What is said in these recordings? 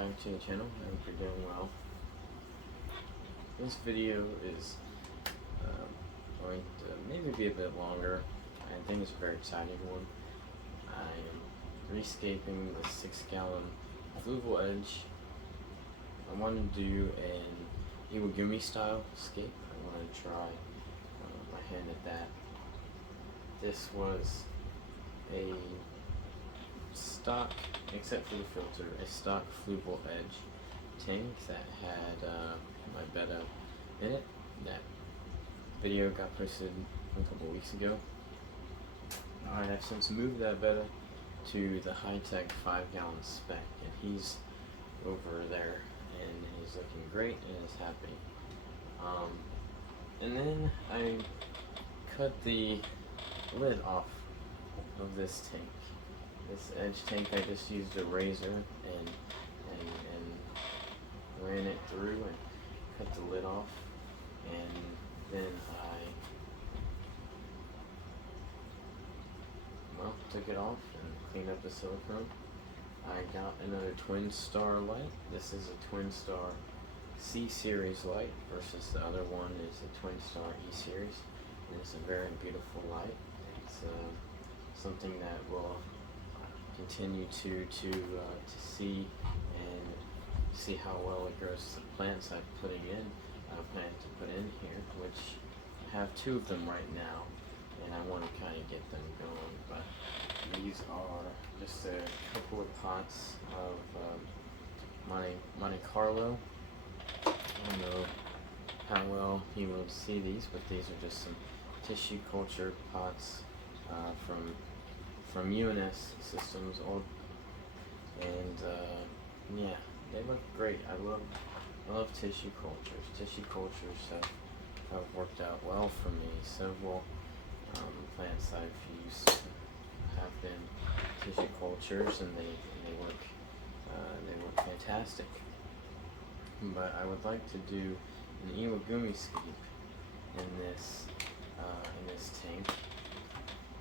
back to the channel. I hope you're doing well. This video is going to maybe be a bit longer. I think it's a very exciting one. I am rescaping the 6-gallon Fluval edge. I want to do an Iwagumi style scape. I want to try my hand at that. This was a stock, except for the filter, a stock Fluval edge tank that had my betta in it. That video got posted a couple weeks ago. I have since moved that betta to the high-tech 5-gallon spec, and he's over there and he's looking great and is happy. And then I cut the lid off of this tank. This edge tank, I just used a razor and ran it through and cut the lid off, and then I took it off and cleaned up the silicone. I got another twin star light. This is a twin star C series light versus the other one is a twin star E series. And it's a very beautiful light. It's something that will continue to see how well it grows the plants I'm putting in. I plan to put in here, which I have 2 of them right now, and I want to kind of get them going. But these are just a couple of pots of Monte Carlo. I don't know how well you will see these, but these are just some tissue culture pots from UNS Systems, and yeah, they look great. I love tissue cultures. Tissue cultures have worked out well for me. Several plants I've used have been tissue cultures, and they work fantastic. But I would like to do an Iwagumi scape in this tank,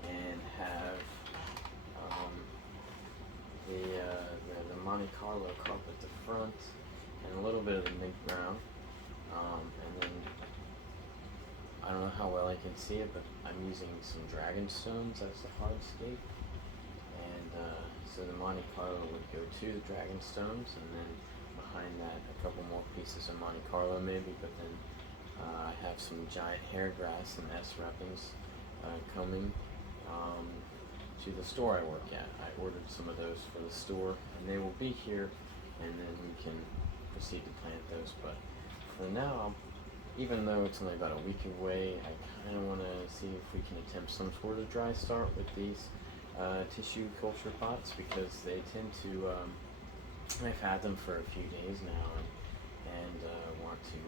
and have the Monte Carlo carpet at the front, and a little bit of the mint brown, and then I don't know how well I can see it, but I'm using some dragon stones as the hardscape, and so the Monte Carlo would go to the dragon stones, and then behind that a couple more pieces of Monte Carlo maybe, but then I have some giant hair grass and S-wrappings coming to the store I work at. I ordered some of those for the store, and they will be here, and then we can proceed to plant those. But for now, even though it's only about a week away, I kind of want to see if we can attempt some sort of dry start with these tissue culture pots, because they tend to, I've had them for a few days now, and want to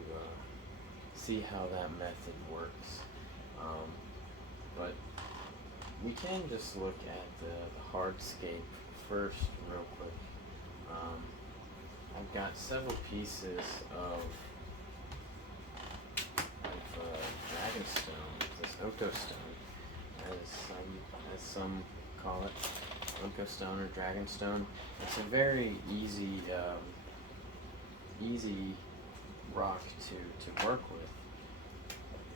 see how that method works. But we can just look at the hardscape first real quick. I've got several pieces of dragonstone, this okostone, as some call it, okostone or dragonstone. It's a very easy rock to work with.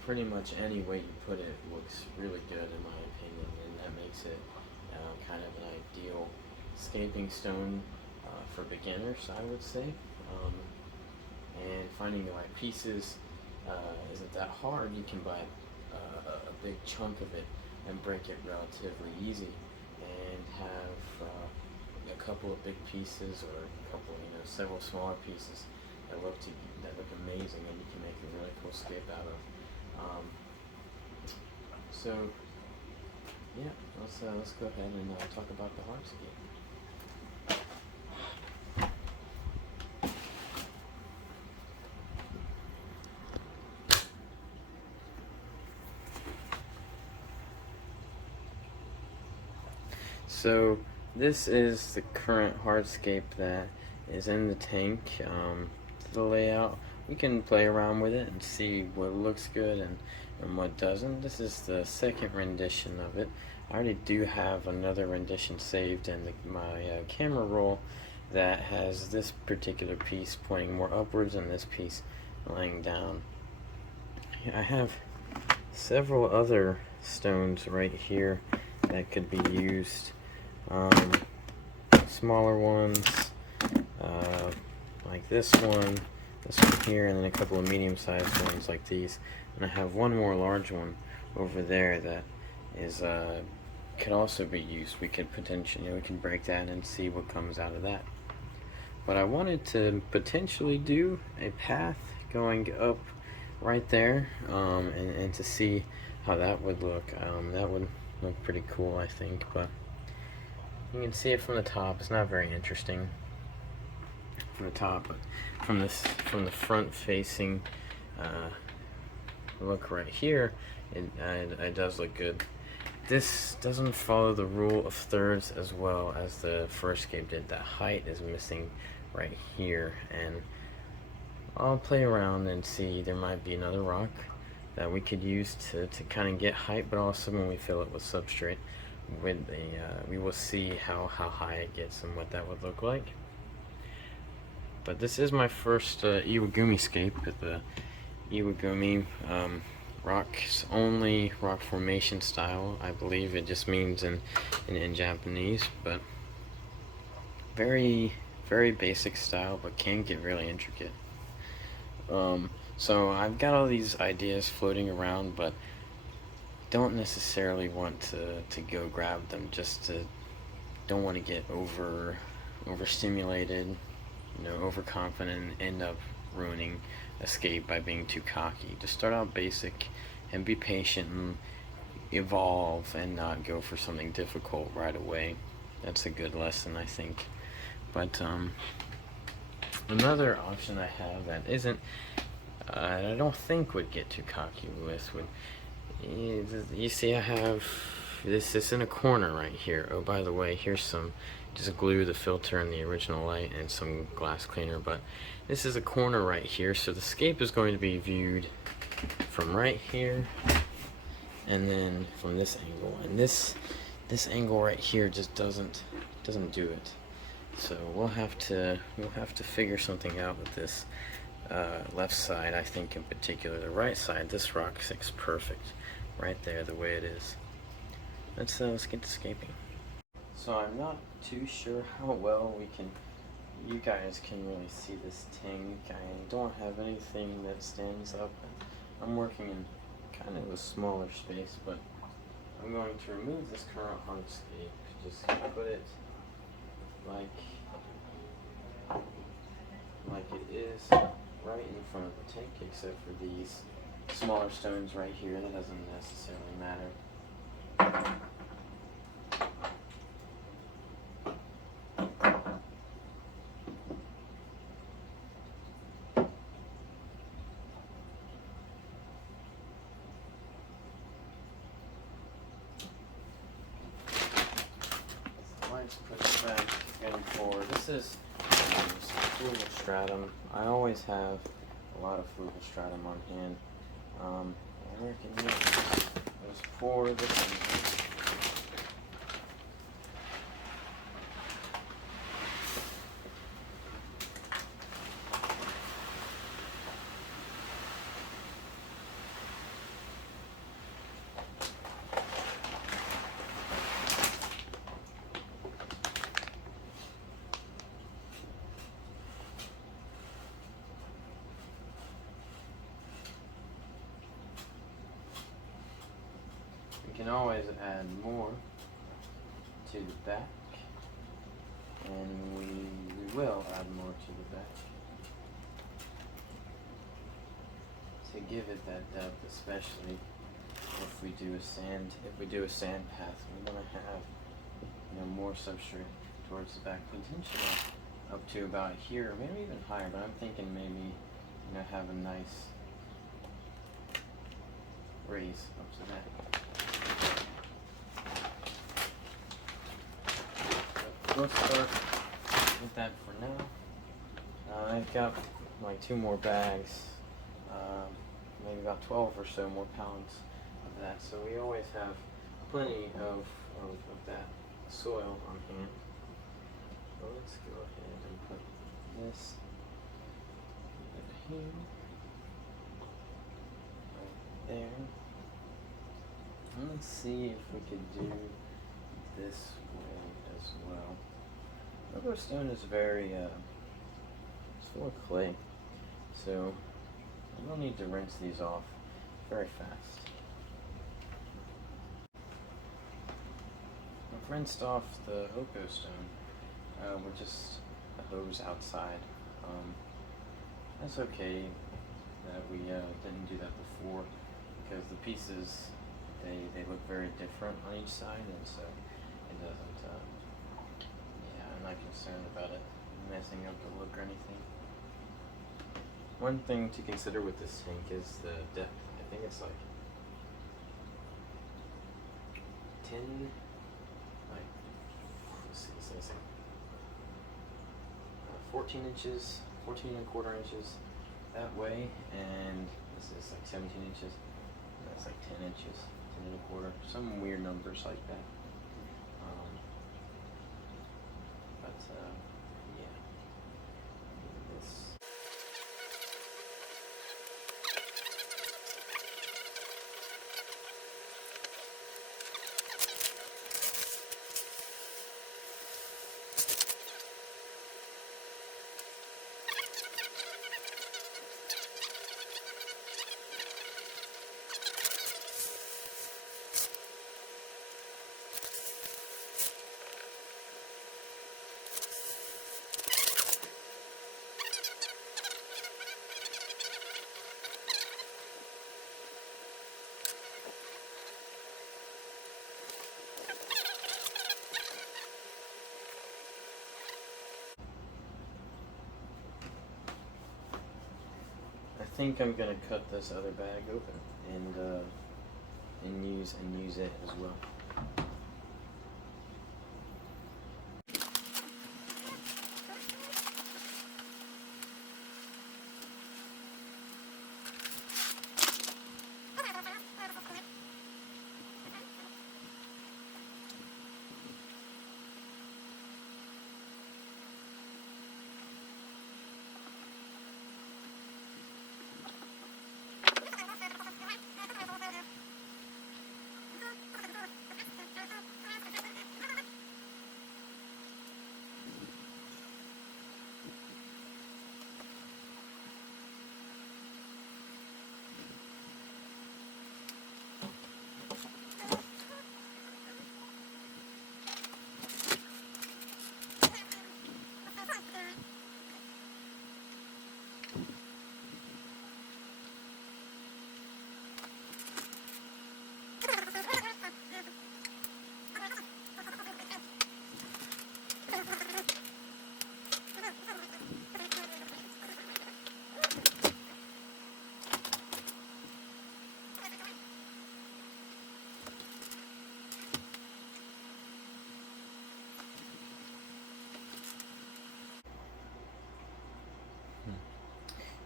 Pretty much any way you put it looks really good in my opinion, and that makes it kind of an ideal scaping stone for beginners, I would say. And finding the right pieces isn't that hard. You can buy a big chunk of it and break it relatively easy, and have a couple of big pieces, or a couple, several smaller pieces that look amazing, and you can make a really cool scape out of. So yeah, let's go ahead and talk about the hardscape. So this is the current hardscape that is in the tank. The layout, we can play around with it and see what looks good and what doesn't. This is the second rendition of it. I already do have another rendition saved in my camera roll, that has this particular piece pointing more upwards and this piece laying down. I have several other stones right here that could be used. Smaller ones, like this one here, and then a couple of medium-sized ones like these. And I have one more large one over there that is could also be used. We could potentially, we can break that and see what comes out of that. But I wanted to potentially do a path going up right there, and to see how that would look. That would look pretty cool, I think. But you can see it from the top. It's not very interesting from the top, but from the front facing look right here, it does look good. This doesn't follow the rule of thirds as well as the first scape did. The height is missing right here, and I'll play around and see. There might be another rock that we could use to kind of get height, but also when we fill it with substrate, we will see how high it gets and what that would look like. But this is my first Iwagumi scape with the Iwagumi rocks only, rock formation style. I believe it just means in Japanese, but very basic style, but can get really intricate. So I've got all these ideas floating around, but don't necessarily want to go grab them. Don't want to get overstimulated, overconfident, and end up ruining a scape by being too cocky. Just start out basic and be patient and evolve, and not go for something difficult right away. That's a good lesson, I think. But another option I have that isn't, I don't think would get too cocky with, you see I have this in a corner right here. Oh, by the way, here's some just glue, the filter and the original light, and some glass cleaner. But this is a corner right here, so the scape is going to be viewed from right here, and then from this angle, and this angle right here just doesn't do it. So we'll have to figure something out with this left side. I think in particular the right side, this rock sits perfect right there the way it is. Let's get to scaping. So I'm not too sure how well you guys can really see this tank. I don't have anything that stands up. I'm working in kind of a smaller space, but I'm going to remove this current hardscape. Just put it like it is right in front of the tank, except for these smaller stones right here. That doesn't necessarily matter. Let's put it back in forward. This is Fluval stratum. I always have a lot of Fluval stratum on hand. I reckon there's 4 different ones. We can always add more to the back, and we will add more to the back to give it that depth, especially if we do a sand path. We're gonna have more substrate towards the back, potentially up to about here, maybe even higher. But I'm thinking maybe have a nice raise up to that. Let's start with that for now. I've got like 2 more bags, maybe about 12 or so more pounds of that. So we always have plenty of that soil on hand. So let's go ahead this. Here. Right there. Let's see if we could do this way as well. Rubber stone is very, it's full of clay, so we'll need to rinse these off very fast. I've rinsed off the Hoko stone with just a hose outside. That's okay that we didn't do that before, because the pieces, they look very different on each side, and so it doesn't, yeah, I'm not concerned about it messing up the look or anything. One thing to consider with this tank is the depth. I think it's like 10, like, let's see, 14 inches, 14 and a quarter inches that way, and this is like 17 inches, and that's like 10 inches, 10 and a quarter, some weird numbers like that. Yeah, this. I think I'm gonna cut this other bag open and use it as well.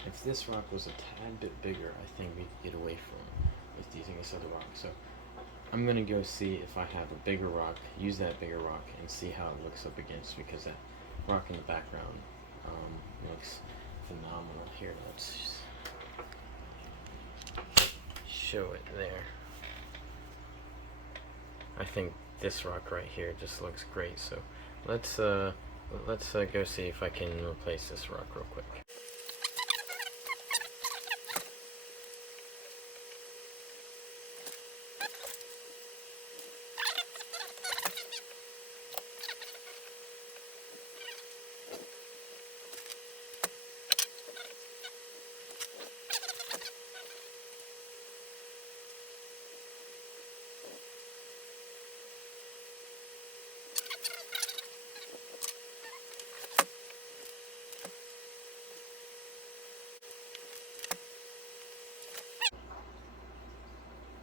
If this rock was a tad bit bigger, I think we could get away from with using this other rock. So I'm gonna go see if I have a bigger rock, use that bigger rock, and see how it looks up against, because that rock in the background looks phenomenal. Here, let's show it there. I think this rock right here just looks great. So let's go see if I can replace this rock real quick.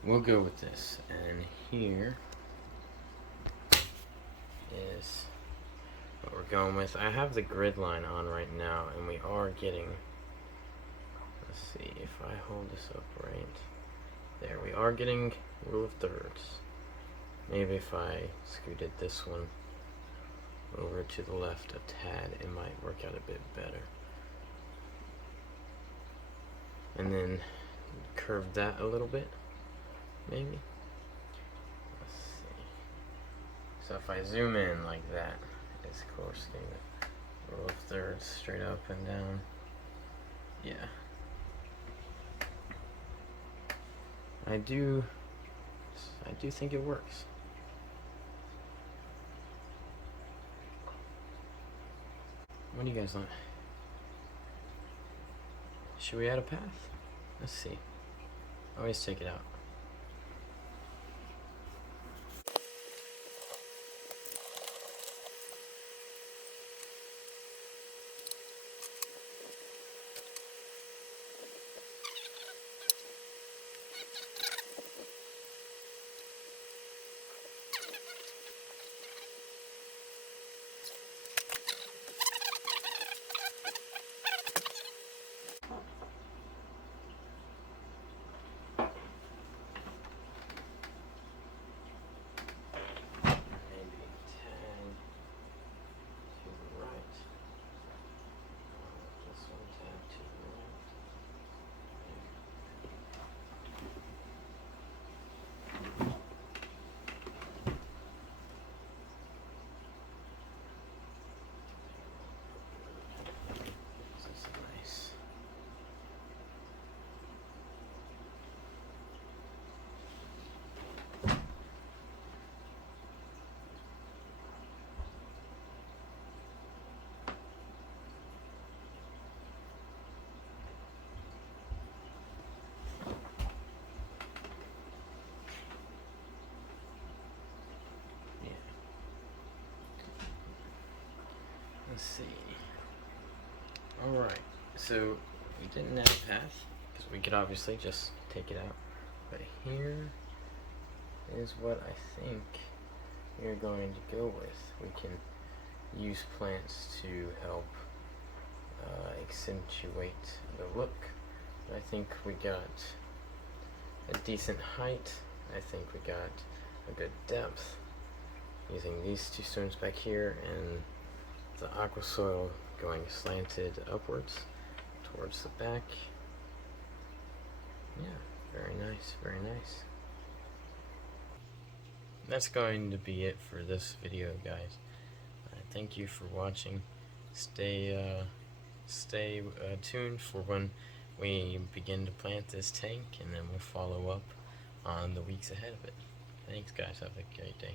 We'll go with this, and here is what we're going with. I have the grid line on right now, and we are getting, let's see if I hold this up right there, we are getting rule of thirds. Maybe if I scooted this one over to the left a tad, it might work work out a bit better. And then curve that a little bit, maybe. Let's see. So if I zoom in like that, it's of course getting a row of thirds straight up and down. Yeah. I do think it works. What do you guys want? Should we add a path? Let's see. Always take it out. Let's see. Alright, so we didn't add a path, because we could obviously just take it out. But here is what I think we're going to go with. We can use plants to help accentuate the look. I think we got a decent height. I think we got a good depth using these two stones back here and the aqua soil going slanted upwards towards the back. Yeah, very nice, very nice. That's going to be it for this video, guys. Thank you for watching. Stay tuned for when we begin to plant this tank, and then we'll follow up on the weeks ahead of it. Thanks, guys. Have a great day.